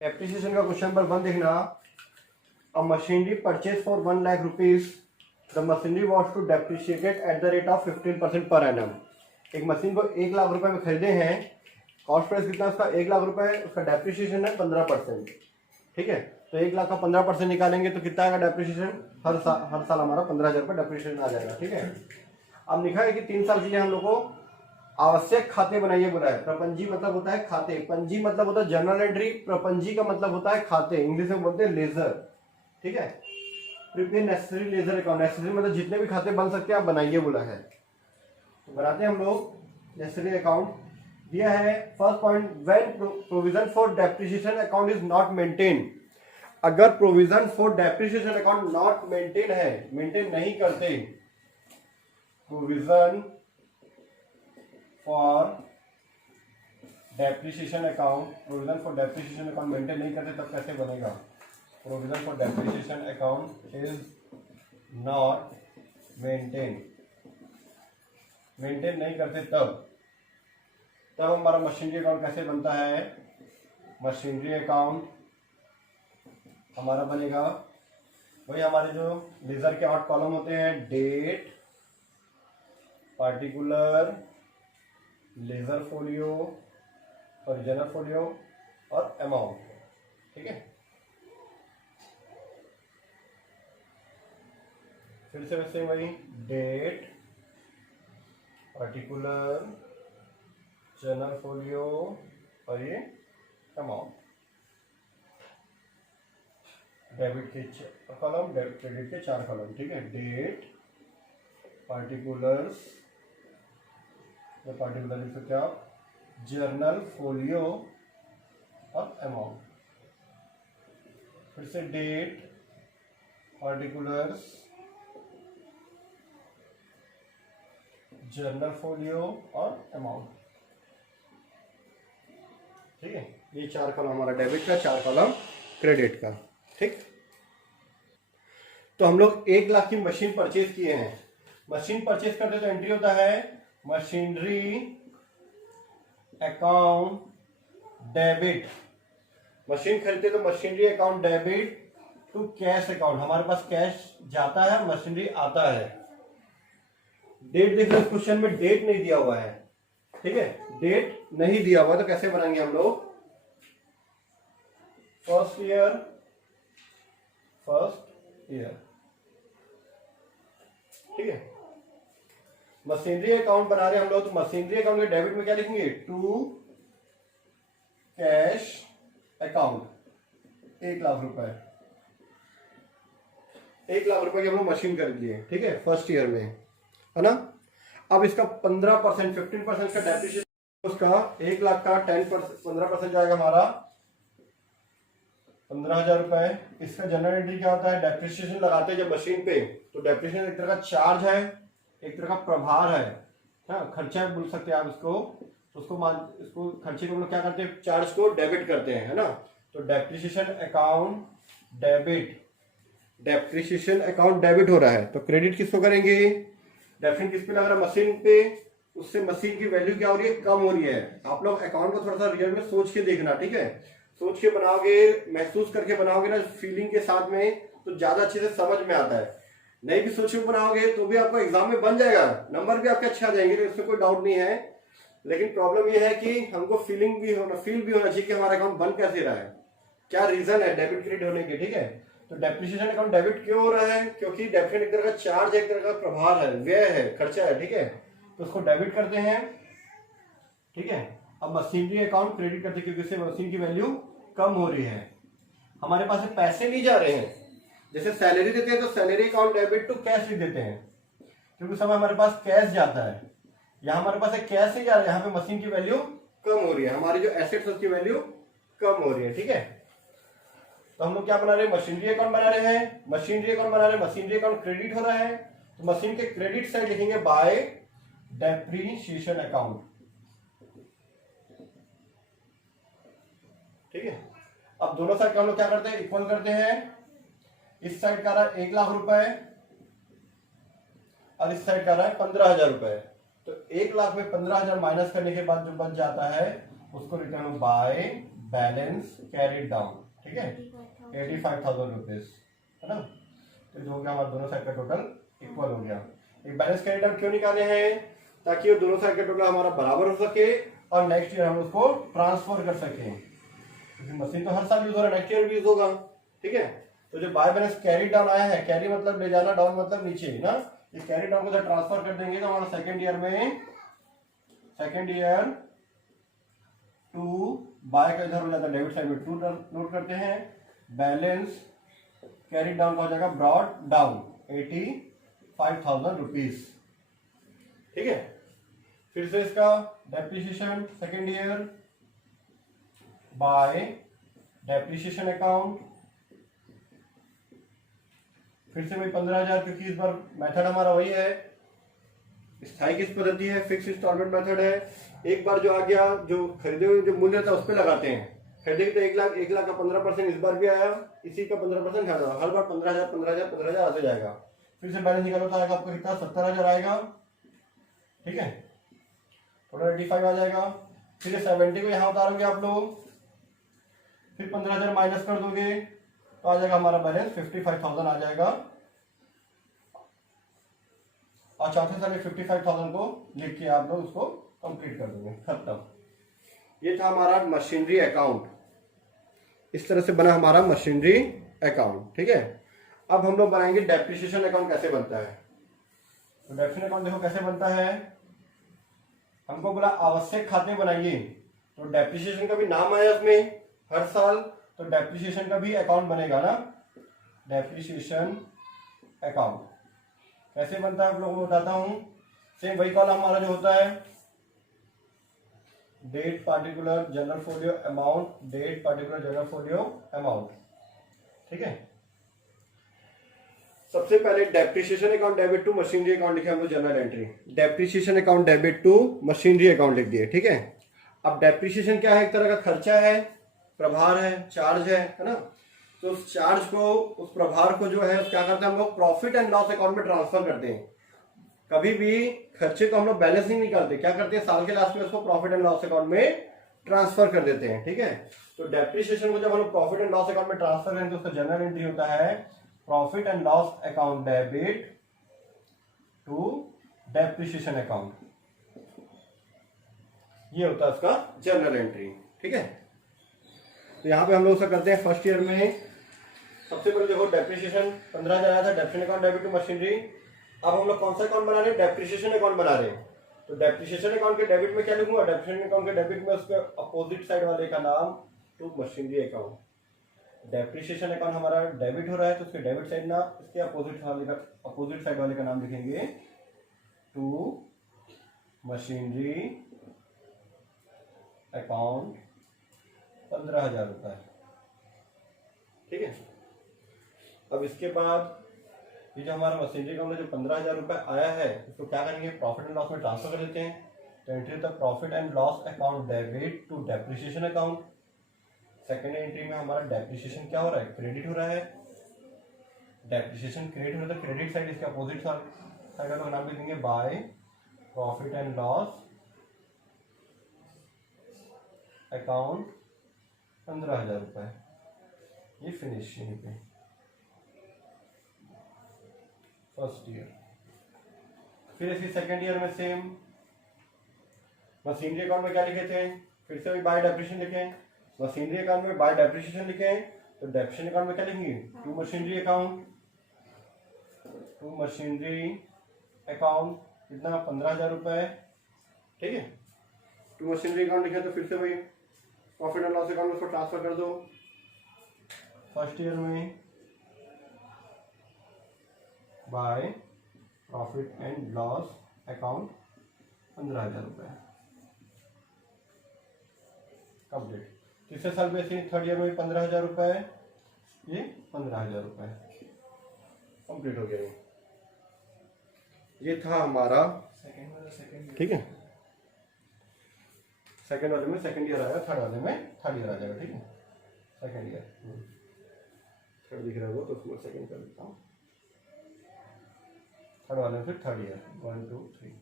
Depreciation का question number 1 देखना। A machinery purchase for 1 lakh rupees, the machinery was to depreciated at the rate of 15% per annum. एक machine को 1 लाख रुपए में खरीदे हैं, कॉस्ट प्राइस कितना उसका 1 लाख रुपए, उसका डेप्रिसिएशन है 15%। ठीक है, तो 1 लाख का 15% निकालेंगे तो कितना आएगा डेप्रिसिएशन? हर साल हमारा 15,000 रुपये डेप्रिसिएशन आ जाएगा। ठीक है, अब लिखा है कि 3 साल के लिए हम लोग को आवश्यक खाते बनाइए बोला है। प्रपंजी मतलब होता है खाते, पंजी मतलब होता है जर्नल एंट्री, प्रपंजी का मतलब होता है खाते, इंग्लिश में बोलते हैं लेजर। ठीक है, prepare necessary ledger account, necessary मतलब जितने भी खाते बन सकते हैं आप बनाइए बोला है, तो बनाते हैं हम लोग नेसेसरी अकाउंट। दिया है first point, when provision for depreciation account is not maintain. अगर provision for depreciation account not maintain है, मेंटेन नहीं करते, provision for depreciation account, provision for depreciation account maintain नहीं करते तब कैसे बनेगा? Provision for depreciation account is not maintain, maintain नहीं करते तब हमारा मशीनरी अकाउंट कैसे बनता है? मशीनरी अकाउंट हमारा बनेगा वही हमारे जो लेजर के 8 कॉलम होते हैं, date, particular, ledger folio, original folio और अमाउंट। ठीक है, फिर से वैसे वही डेट, पार्टिकुलर, जनरल फोलियो और ये अमाउंट। डेबिट के 4 कॉलम, क्रेडिट के 4 कॉलम। ठीक है, डेट, पार्टिकुलर्स, पार्टिकुलर लिख सकते हो आप, जर्नल फोलियो और अमाउंट। फिर से डेट, पार्टिकुलर्स, जर्नल फोलियो और अमाउंट। ठीक है, ये 4 कॉलम हमारा डेबिट का, 4 कॉलम क्रेडिट का। ठीक, तो हम लोग 1 लाख की मशीन परचेज किए हैं। मशीन परचेज करते तो एंट्री होता है मशीनरी अकाउंट डेबिट। मशीन खरीदते तो machinery account debit to cash account, हमारे पास कैश जाता है, मशीनरी आता है। डेट देख लो, क्वेश्चन में डेट नहीं दिया हुआ है। ठीक है, डेट नहीं दिया हुआ तो कैसे बनाएंगे हम लोग? फर्स्ट ईयर, ठीक है, मशीनरी अकाउंट बना रहे हैं हम लोग, तो मशीनरी अकाउंट के डेबिट में क्या लिखेंगे? टू कैश अकाउंट 1 लाख रुपए, 1 लाख रुपए की हम लोग मशीन खरीद लिए। ठीक है, फर्स्ट ईयर में, है ना। अब इसका 15%, 15% का डेप्रिसिएशन, उसका 1 लाख का 15% जाएगा हमारा 15,000 रुपए। इसका जनरल एंट्री क्या होता है? डेप्रिसिएशन लगाते हैं जब मशीन पे, तो डेप्रिसिएशन एक तरह का चार्ज है, एक तरह का प्रभार है, हाँ, खर्चा बोल सकते हैं आप इसको। तो इसको खर्चे को हम लोग क्या करते हैं? चार्ज को डेबिट करते हैं, है ना। तो depreciation account debit, depreciation account debit हो रहा है, तो क्रेडिट किसको करेंगे? डेफिनेट किस पे लग रहा है? मशीन पे। उससे मशीन की वैल्यू क्या हो रही है? कम हो रही है। आप लोग अकाउंट को थोड़ा सा रियल में सोच के देखना। ठीक है, सोच के बनाओगे, महसूस करके बनाओगे ना, फीलिंग के साथ में, तो ज्यादा अच्छे से समझ में आता है। नहीं भी सोच के बनाओगे तो भी आपको एग्जाम में बन जाएगा, नंबर भी आपके अच्छे आ जाएंगे, तो इसमें कोई डाउट नहीं है। लेकिन प्रॉब्लम यह है कि हमको फील भी होना चाहिए कि हमारा अकाउंट बन कैसे रहा है, क्या रीजन है डेबिट क्रेडिट होने के। ठीक है, तो डेप्रिसिएशन अकाउंट डेबिट क्यों हो रहा है? क्योंकि डेफिनेट एक तरह का चार्ज है, एक तरह का प्रभार है, व्यय है, खर्चा है। ठीक है, तो उसको डेबिट करते हैं। ठीक है, अब मशीनरी अकाउंट क्रेडिट करते हैं क्योंकि इससे मशीन की वैल्यू कम हो रही है, हमारे पास से पैसे नहीं जा रहे हैं। जैसे सैलरी देते हैं तो salary account debit to cash लिख देते हैं, क्योंकि समय हमारे पास कैश जाता है। यहाँ हमारे पास कैश नहीं जा रहा है, यहाँ पे मशीन की वैल्यू कम हो रही है, हमारी जो एसेट्स उसकी वैल्यू कम हो रही है। ठीक है, तो हम लोग क्या बना रहे हैं? मशीनरी अकाउंट बना रहे हैं। मशीनरी अकाउंट बना रहे हैं, मशीनरी अकाउंट क्रेडिट हो रहा है, तो मशीन के क्रेडिट साइड लिखेंगे बाय डेप्रिसिएशन अकाउंट। ठीक है, अब दोनों साइड का हम लोग क्या करते हैं? इक्वल करते हैं। इस साइड का रहा है 1 लाख रुपए और इस साइड का रहा है 15,000 रुपए। तो 1 लाख में 15,000 माइनस करने के बाद जो बच जाता है उसको लिखते हैं बाय बैलेंस कैरिड डाउन, ठीक है, 85,000 रुपीज, है ना। तो जो हो गया हमारा दोनों साइड का टोटल इक्वल हो गया। एक बैलेंस कैरिड डाउन क्यों निकाले हैं, ताकि वो दोनों साइड का टोटल हमारा बराबर हो सके और नेक्स्ट ईयर हम उसको ट्रांसफर कर सकें, क्योंकि मशीन तो हर साल यूज हो रहा है, नेक्स्ट ईयर भी यूज होगा, ठीक है। तो जो बाय बैलेंस कैरी डाउन आया है, कैरी मतलब ले जाना, डाउन मतलब नीचे ना, ये कैरी डाउन को जब ट्रांसफर कर देंगे तो हमारा सेकेंड ईयर टू बाय का इधर हो जाता है, डेबिट साइड में टू नोट करते हैं, बैलेंस कैरी डाउन का हो जाएगा ब्रॉड डाउन 85,000 रुपीज, ठीक है। फिर से इसका depreciation second year by depreciation account, फिर से वही 15,000, क्योंकि इस बार मेथड हमारा वही है, स्थायी किस्त पद्धति है, फिक्स इंस्टॉलमेंट मेथड है। एक बार जो आ गया, जो खरीदे हुए जो मूल्य था उस पर लगाते हैं, खरीदे तो 1 लाख का 15% इस बार भी आया, इसी का 15% हर बार 15,000 आते जाएगा। फिर से बैलेंस निकालो तो आएगा आपको कितना, 70,000 आएगा, ठीक है, टोटल 85 आ जाएगा। फिर 70 को यहाँ उतारोगे आप लोग, फिर 15,000 माइनस कर दोगे तो आ जाएगा हमारा बैलेंस 55,000 आ जाएगा, और चौथे साल में 55,000 को लिख के आप लोग उसको कंप्लीट कर दोगे, खत्म। ये था हमारा मशीनरी अकाउंट, इस तरह से बना हमारा मशीनरी अकाउंट, ठीक है। अब हम लोग बनाएंगे डेप्रिसिएशन अकाउंट कैसे बनता है। तो डेप्रिसिएशन अकाउंट देखो कैसे बनता है, हमको बोला आवश्यक खाते बनाइए, तो डेप्रिसिएशन का भी नाम आया उसमें हर साल, तो डेप्रिसिएशन का भी अकाउंट बनेगा ना, डेप्रिसिएशन अकाउंट कैसे बनता है आप लोगों को बताता हूं। सेम वही कॉलम हमारा जो होता है, date particular journal folio amount, date particular journal folio amount, ठीक है। सबसे पहले depreciation account debit to machinery account लिखे हम लोग, journal entry, depreciation account debit to machinery account लिख दिए, ठीक है। अब डेप्रिसिएशन क्या है, एक तरह का खर्चा है, प्रभार है, चार्ज है ना। तो उस चार्ज को, उस प्रभार को जो है क्या करते हैं हम लोग, प्रॉफिट एंड लॉस अकाउंट में ट्रांसफर करते हैं। कभी भी खर्चे को हम लोग बैलेंस नहीं निकालते, क्या करते हैं, साल के लास्ट में उसको प्रॉफिट एंड लॉस अकाउंट में ट्रांसफर कर देते हैं, ठीक है। तो डेप्रिसिएशन को जब हम लोग प्रॉफिट एंड लॉस अकाउंट में ट्रांसफर करेंगे तो उसका जनरल एंट्री होता है profit and loss account debit to depreciation account, ये होता है उसका जनरल एंट्री, ठीक है। तो यहां पे हम लोग उसका करते हैं फर्स्ट ईयर में। सबसे पहले देखो डेप्रिसिएशन 15,000 आया था, depreciation account debit to machinery. अब हम लोग कौन सा अकाउंट बना रहे हैं, डेप्रिसिएशन अकाउंट बना रहे हैं। तो डेप्रिसिएशन अकाउंट के डेबिट में क्या लिखूंगा, डेप्रिसिएशन अकाउंट के डेबिट में उसके अपोजिट साइड वाले का नाम to machinery account. Depreciation account हमारा डेबिट हो रहा है तो उसके डेबिट साइड ना, इसके अपोजिट साइड वाले का नाम लिखेंगे टू मशीनरी अकाउंट 15,000 रुपए, ठीक है। अब इसके बाद ये जो हमारा मशीनरी अकाउंट में जो 15,000 रुपए आया है इसको क्या करेंगे, प्रॉफिट एंड लॉस में ट्रांसफर कर देते हैं। तो एंट्री होता है profit and loss account debit to depreciation account. Second entry में हमारा डेप्रिसिएशन क्या हो रहा है, क्रेडिट हो रहा है, डेप्रिसिएशन क्रेडिट हो रहा है, क्रेडिट साइड इसके अपोजिट साइड का नाम लिखेंगे by profit and loss account 15,000 रुपए, ये फिनिश यहीं पे फर्स्ट ईयर। फिर इसी सेकेंड ईयर में सेम मशीनरी अकाउंट में क्या लिखे थे, फिर से भी बाय डेप्रिसिएशन लिखे, मशीनरी अकाउंट में बाय डेप्रिसिएशन लिखे, तो डेप्रिसिएशन अकाउंट में क्या लिखेंगे, to machinery account, to machinery account कितना 15,000 रुपए, ठीक है। टू मशीनरी अकाउंट लिखे तो फिर से वही प्रॉफिट एंड लॉस अकाउंट में उसको ट्रांसफर कर दो फर्स्ट ईयर में by profit and loss account 15,000 रुपए, कंप्लीट। तीसरे साल में से थर्ड ईयर में 15,000 रुपए, ये 15,000 रुपए कंप्लीट हो गया। ये था हमारा सेकेंड वाला, ठीक है। सेकेंड वाले में सेकेंड ईयर आएगा, थर्ड वाले में थर्ड ईयर आ जाएगा, ठीक है। सेकेंड ईयर थर्ड दिख रहा है वो, तो उसमें सेकेंड कर देता हूँ, थर्ड वाले में फिर थर्ड ईयर 1 2 3,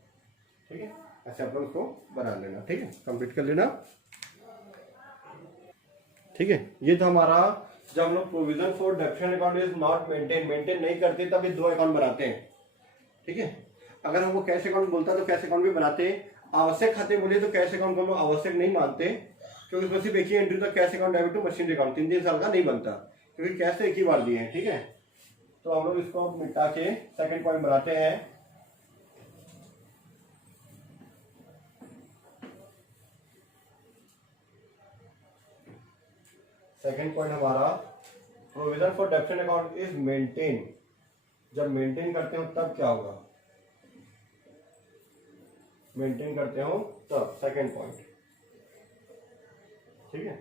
ठीक है। ऐसे आप लोग उसको बना लेना, ठीक है, कंप्लीट कर लेना। ठीक है, ये था हमारा जब हम लोग provision for depreciation account is not maintain नहीं करते तब ये 2 अकाउंट बनाते हैं। ठीक है, अगर हमको कैश अकाउंट बोलता है तो कैश अकाउंट भी बनाते हैं। आवश्यक खाते बोले तो कैश अकाउंट को हम लोग आवश्यक नहीं मानते, क्योंकि उसमें सिर्फ एक ही एंट्री था, cash account debit to machinery account, 3 साल का नहीं बनता, क्योंकि कैश तो एक ही बार दिए हैं। ठीक है, तो हम लोग इसको मिटा के सेकंड पॉइंट बनाते हैं। सेकंड पॉइंट हमारा provision for depreciation account is maintain. जब मेंटेन करते हो तब क्या होगा, मेंटेन करते हो तब। सेकंड पॉइंट, ठीक है,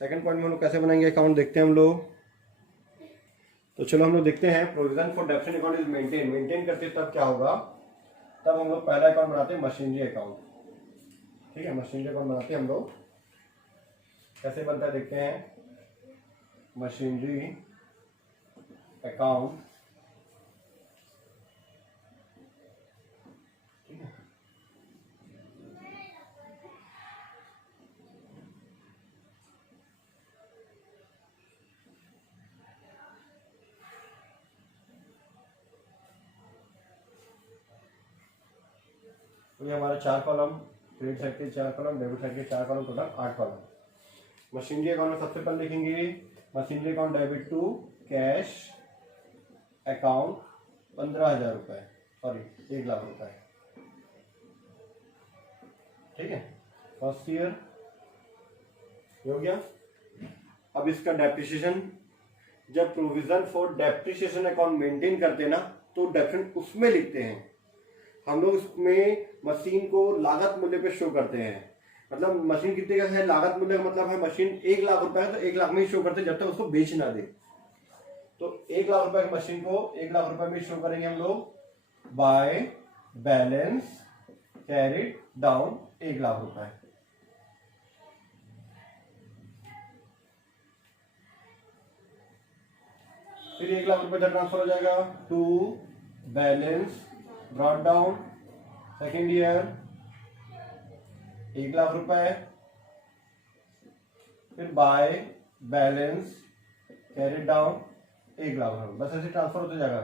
सेकंड पॉइंट में हम लोग कैसे बनाएंगे अकाउंट देखते हैं हम लोग। तो चलो हम लोग देखते हैं provision for depreciation account is maintain करते तब क्या होगा। तब हम लोग पहला अकाउंट बनाते हैं मशीनरी अकाउंट। ठीक है, मशीनरी अकाउंट बनाते हैं हम लोग, कैसे बनता है देखते हैं। मशीनरी अकाउंट, ठीक है, तो ये हमारे 4 कॉलम, क्रेडिट साइड के 4 कॉलम, डेबिट साइड के 4 column, total 8 column. Machinery account में सबसे पहले लिखेंगे machinery account debit to cash account 15,000 रुपए, सॉरी 1 लाख रुपए। ठीक है, फर्स्ट ईयर हो गया। अब इसका डेप्रिसिएशन, जब provision for depreciation account maintain करते हैं ना तो डेप्रिसिएशन उसमें लिखते हैं हम लोग। उसमें मशीन को लागत मूल्य पे शो करते हैं, मतलब मशीन कितने का है, लागत मूल्य का मतलब है मशीन 1 लाख रुपए है तो 1 लाख में ही शो करते हैं जब तक उसको बेच ना दे। तो 1 लाख रुपए की मशीन को 1 लाख रुपए में शो करेंगे हम लोग by balance carried down 1 lakh रुपए। फिर 1 लाख रुपए का ट्रांसफर हो जाएगा to balance brought down second year 1 lakh रुपए। फिर by balance carried down 1 lakh रुपए। बस ऐसे ट्रांसफर होते जाएगा,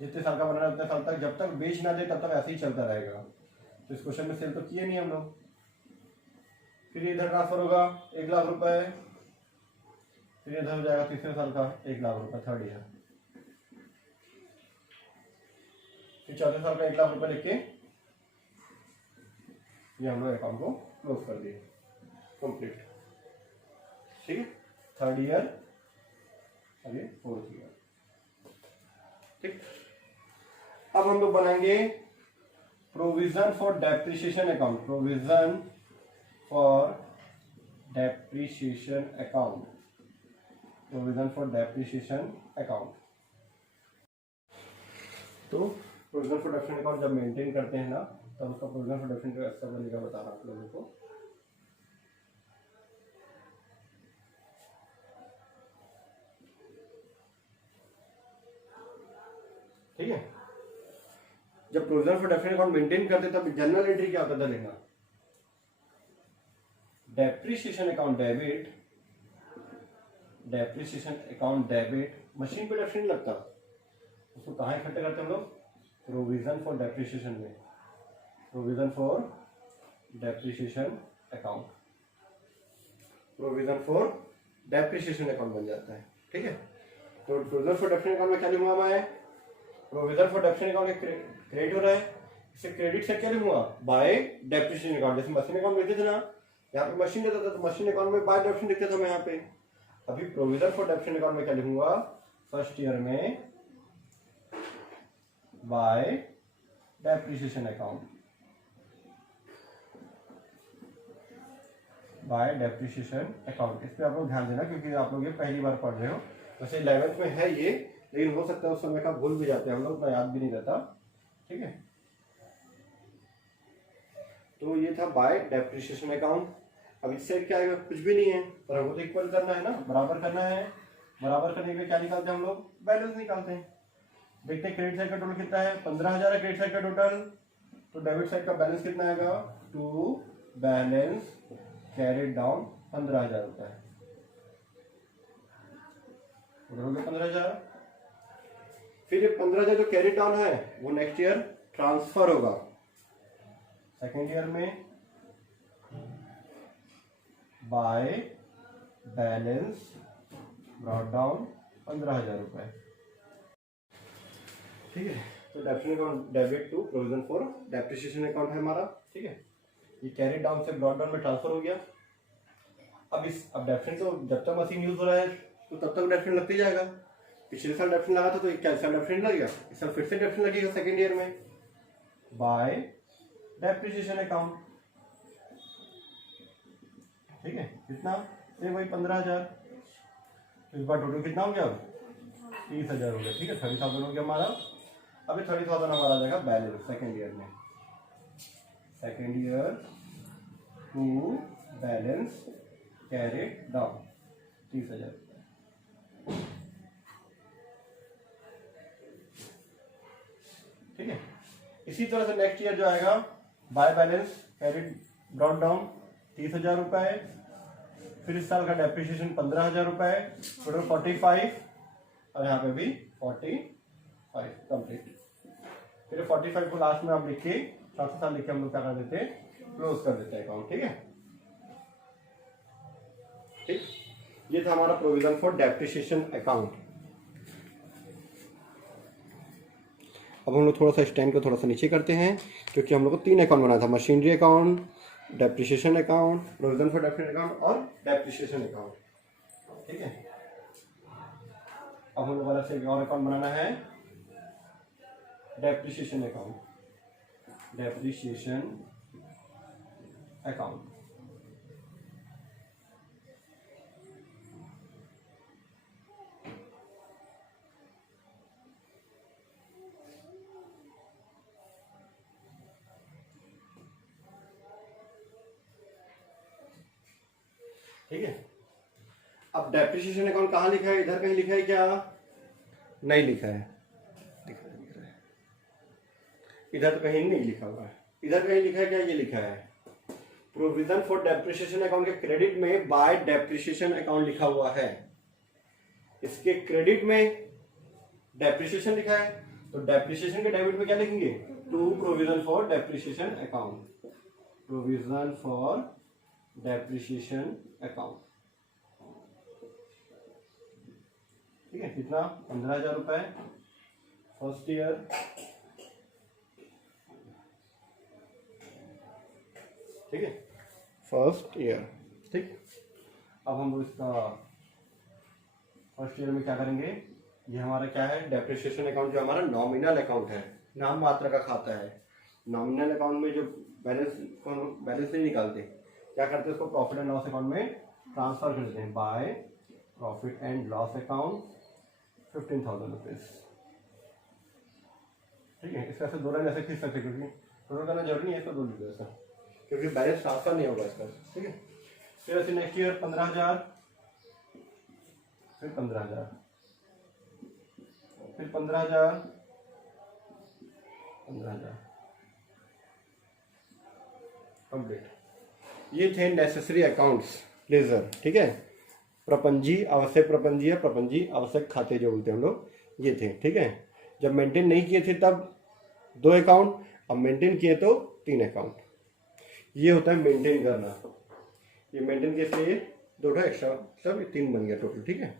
जितने साल का बना है उतने साल तक, जब तक बेच ना दे तब तक ऐसे ही चलता रहेगा। तो इस क्वेश्चन में सेल तो किए नहीं हम लोग। फिर इधर ट्रांसफर होगा 1 लाख रुपए, फिर इधर हो जाएगा तीसरे साल का 1 लाख रुपए थर्ड ईयर, फिर चौथे साल का 1 लाख रुपए लिख के ये हम लोग अकाउंट को क्लोज कर दिए, कंप्लीट। ठीक है, थर्ड ईयर और ये फोर्थ ईयर। ठीक, अब हम लोग बनाएंगे provision for depreciation account. Provision for depreciation account, provision for depreciation account. तो प्रोविजन फॉर डेप्रिसिएशन अकाउंट जब मेंटेन करते हैं ना तब उसका प्रोविजन फॉर डेप्रिसिएशन कैसे बनेगा बता रहा हूं आप लोगों को। ठीक है, जब provision for depreciation account maintain करते तब जनरल एंट्री क्या होता था लेना, depreciation account debit, depreciation account debit. Machine पे डेप्रिसिएशन लगता, उसको कहाँ इकट्ठे करते हम लोग, प्रोविजन फॉर डेप्रिसिएशन में, provision for depreciation account, provision for depreciation account बन जाता है। ठीक है, तो प्रोविजन फॉर डेप्रिसिएशन अकाउंट में क्या लिखूंगा मैं, provision for depreciation account credit हो रहा है, इसे क्रेडिट से क्या लिखूंगा, बाय डेप्रिसिएशन अकाउंट। जैसे मशीन अकाउंट लिखते थे ना, यहाँ पे मशीन देता था तो मशीन अकाउंट में बाय डेप्रिसिएशन लिखते थे मैं यहाँ पे। अभी प्रोविजन फॉर डेप्रिसिएशन अकाउंट में क्या लिखूंगा, फर्स्ट ईयर में by depreciation account, bye depreciation account. इस पे आप लोग ध्यान देना क्योंकि आप लोग ये पहली बार पढ़ रहे हो। वैसे 11th में है ये, लेकिन हो सकता है उस समय का भूल भी जाते हैं हम लोग, याद भी नहीं रहता। ठीक है, तो ये था बाय डेप्रिसिएशन अकाउंट। अब इससे क्या है, कुछ भी नहीं है पर हमको तो इक्वल करना है ना, बराबर करना है। बराबर करने के लिए क्या निकालते हैं हम लोग, बैलेंस निकालते हैं। देखते हैं क्रेडिट साइड का टोटल कितना है, 15,000 है क्रेडिट साइड का टोटल, तो डेबिट साइड का बैलेंस कितना आएगा, टू बैलेंस कैरिड डाउन 15,000 रुपए। उधर हो गया 15,000। फिर ये 15,000 जो कैरी डाउन है वो नेक्स्ट ईयर ट्रांसफर होगा सेकेंड ईयर में बाय बैलेंस ब्रॉट डाउन 15,000 रुपए। ठीक है, तो depreciation account debit to provision for depreciation account है हमारा। ठीक है, ये कैरी डाउन से ब्रॉट डाउन में ट्रांसफर हो गया। अब डेप्रिसिएशन तो जब तक मशीन यूज हो रहा है तो तब तक डेप्रिसिएशन लगते जाएगा। पिछले साल डेप्रिसिएशन लगा था तो क्या साल डेप्रिसिएशन लगेगा, इस साल फिर से डेप्रिसिएशन लगेगा सेकेंड ईयर में बाय डेप्रिसिएशन अकाउंट। ठीक है, कितना ये वही 15,000। इस बार टोटल कितना हो गया, 30,000 हो गया। ठीक है, 30,000 हो गया हमारा। अभी 30,000 हमारा आ जाएगा बैलेंस सेकेंड ईयर में, second year to balance carried down 30,000। ठीक है, इसी तरह से नेक्स्ट ईयर जो आएगा bye balance carried brought down 30,000 रुपए। फिर इस साल का डेप्रिसिएशन 15,000 रुपए, टोटल 45, और यहाँ पे भी 45 कंप्लीट। फिर 45 को लास्ट में आप लिख के साथ साथ लिख के हम लोग क्या कर देते हैं, क्लोज कर देते हैं अकाउंट। ठीक है, ठीक, ये था हमारा प्रोविजन फॉर डेप्रिसिएशन अकाउंट। अब हम लोग थोड़ा सा स्टैंड को थोड़ा सा नीचे करते हैं, क्योंकि हम लोग को 3 अकाउंट बनाया था, machinery account, depreciation account, provision for depreciation account और डेप्रिसिएशन अकाउंट। ठीक है, अब हम लोग अलग से एक और अकाउंट बनाना है, डेप्रिसिएशन अकाउंट, डेप्रिसिएशन अकाउंट। ठीक है, अब डेप्रिसिएशन अकाउंट कहाँ लिखा है, इधर कहीं लिखा है क्या, नहीं लिखा है, इधर तो कहीं नहीं लिखा हुआ है। इधर कहीं लिखा है क्या, ये लिखा है प्रोविजन फॉर डेप्रिसिएशन अकाउंट के क्रेडिट में बाय डेप्रिसिएशन अकाउंट लिखा हुआ है। इसके क्रेडिट में डेप्रिसिएशन लिखा है, तो डेप्रिसिएशन के डेबिट में क्या लिखेंगे, to provision for depreciation account, provision for depreciation account. ठीक है, कितना 15,000 रुपए फर्स्ट ईयर। ठीक है, फर्स्ट ईयर। ठीक, अब हम इसका फर्स्ट ईयर में क्या करेंगे, ये हमारा क्या है, डेप्रिसिएशन अकाउंट जो हमारा नॉमिनल अकाउंट है, नाम मात्र का खाता है। नॉमिनल अकाउंट में जो बैलेंस नहीं निकालते, क्या करते हैं, उसको प्रॉफिट एंड लॉस अकाउंट में ट्रांसफर कर देते हैं by profit and loss account 15,000 rupees. ठीक है, इसका ऐसे दो लाइन ऐसे खींच सकते, क्योंकि टोटल करना जरूरी नहीं है, तो दो लिख दो ऐसा, क्योंकि बैलेंस ट्रांसफर नहीं होगा इसका। ठीक है, फिर ऐसे नेक्स्ट ईयर 15,000, फिर 15,000, फिर 15,000, 15,000 कंप्लीट। ये थे नेसेसरी अकाउंट्स लेजर। ठीक है, प्रपंजी आवश्यक प्रपंजी है, प्रपंजी आवश्यक खाते जो बोलते हैं हम लोग, ये थे। ठीक है, जब मेंटेन नहीं किए थे तब 2 अकाउंट, अब मेंटेन किए तो 3 अकाउंट। ये होता है मेंटेन करना। ये मेंटेन के लिए 2 एक्स्ट्रा, सब 3 बन गया टोटल। ठीक है।